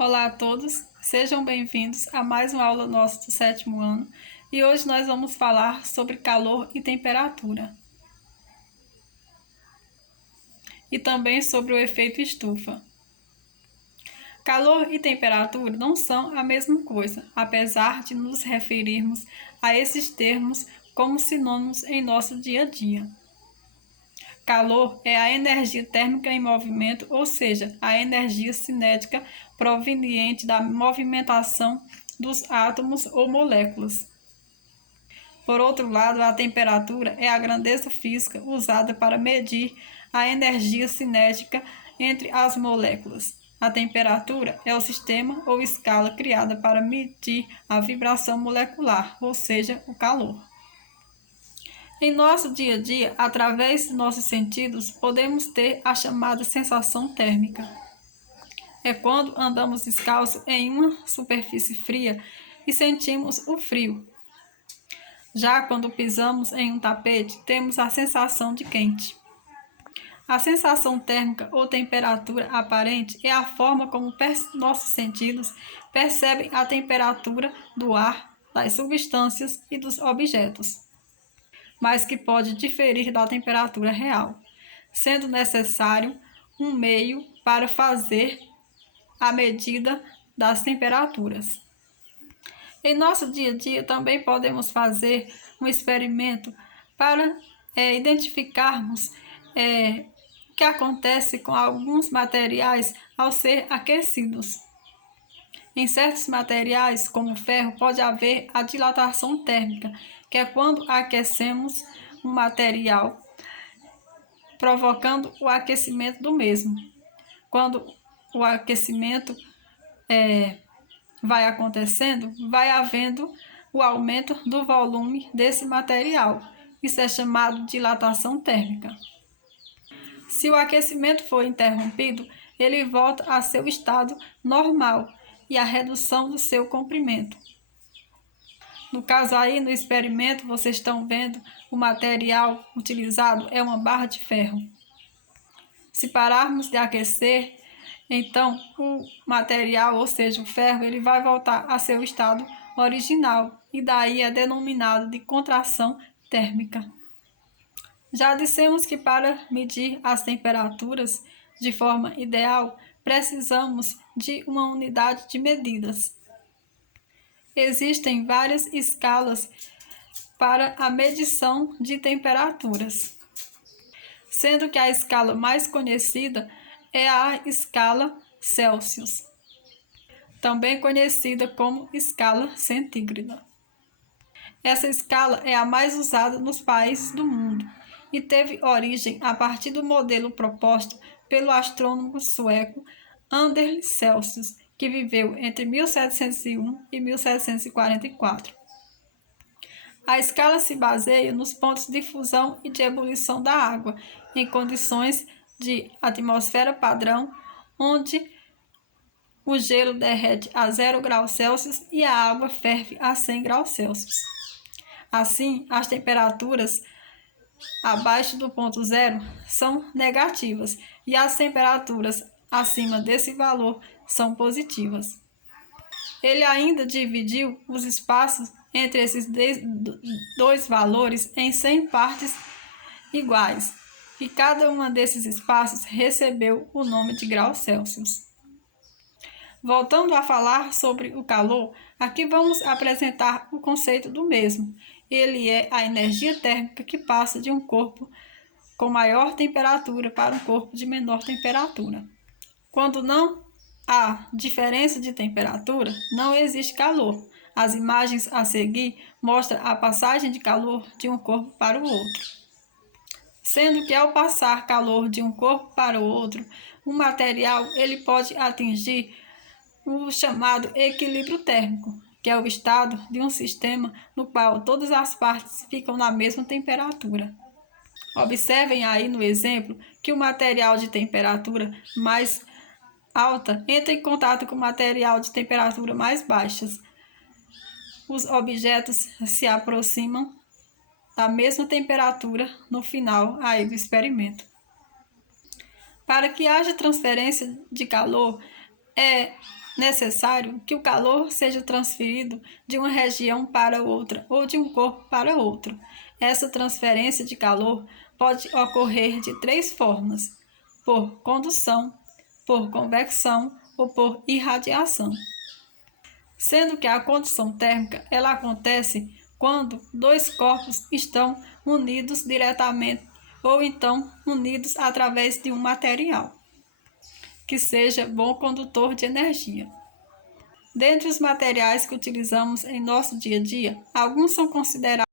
Olá a todos, sejam bem-vindos a mais uma aula nossa do 7º ano e hoje nós vamos falar sobre calor e temperatura e também sobre o efeito estufa. Calor e temperatura não são a mesma coisa, apesar de nos referirmos a esses termos como sinônimos em nosso dia a dia. Calor é a energia térmica em movimento, ou seja, a energia cinética proveniente da movimentação dos átomos ou moléculas. Por outro lado, a temperatura é a grandeza física usada para medir a energia cinética entre as moléculas. A temperatura é o sistema ou escala criada para medir a vibração molecular, ou seja, o calor. Em nosso dia a dia, através de nossos sentidos, podemos ter a chamada sensação térmica. É quando andamos descalços em uma superfície fria e sentimos o frio. Já quando pisamos em um tapete, temos a sensação de quente. A sensação térmica ou temperatura aparente é a forma como nossos sentidos percebem a temperatura do ar, das substâncias e dos objetos, mas que pode diferir da temperatura real, sendo necessário um meio para fazer a medida das temperaturas. Em nosso dia a dia também podemos fazer um experimento para identificarmos o que acontece com alguns materiais ao ser aquecidos. Em certos materiais, como o ferro, pode haver a dilatação térmica, que é quando aquecemos um material, provocando o aquecimento do mesmo. Quando o aquecimento vai acontecendo, vai havendo o aumento do volume desse material. Isso é chamado de dilatação térmica. Se o aquecimento for interrompido, ele volta a seu estado normal e a redução do seu comprimento. No caso aí, no experimento, vocês estão vendo o material utilizado é uma barra de ferro. Se pararmos de aquecer, então o material, ou seja, o ferro, ele vai voltar a seu estado original e daí é denominado de contração térmica. Já dissemos que para medir as temperaturas de forma ideal, precisamos de uma unidade de medidas. Existem várias escalas para a medição de temperaturas, sendo que a escala mais conhecida é a escala Celsius, também conhecida como escala centígrada. Essa escala é a mais usada nos países do mundo e teve origem a partir do modelo proposto pelo astrônomo sueco Anders Celsius, que viveu entre 1701 e 1744. A escala se baseia nos pontos de fusão e de ebulição da água, em condições de atmosfera padrão, onde o gelo derrete a 0 graus Celsius e a água ferve a 100 graus Celsius. Assim, as temperaturas abaixo do ponto zero são negativas e as temperaturas acima desse valor são positivas. Ele ainda dividiu os espaços entre esses dois valores em 100 partes iguais, e cada um desses espaços recebeu o nome de graus Celsius. Voltando a falar sobre o calor, aqui vamos apresentar o conceito do mesmo. Ele é a energia térmica que passa de um corpo com maior temperatura para um corpo de menor temperatura. Quando não há diferença de temperatura, não existe calor. As imagens a seguir mostram a passagem de calor de um corpo para o outro. Sendo que ao passar calor de um corpo para o outro, um material ele pode atingir o chamado equilíbrio térmico, que é o estado de um sistema no qual todas as partes ficam na mesma temperatura. Observem aí no exemplo que o material de temperatura mais alta entra em contato com o material de temperatura mais baixas. Os objetos se aproximam da mesma temperatura no final aí do experimento. Para que haja transferência de calor, é necessário que o calor seja transferido de uma região para outra ou de um corpo para outro. Essa transferência de calor pode ocorrer de três formas: por condução, por convecção ou por irradiação. Sendo que a condução térmica ela acontece quando dois corpos estão unidos diretamente ou então unidos através de um material que seja bom condutor de energia. Dentre os materiais que utilizamos em nosso dia a dia, alguns são considerados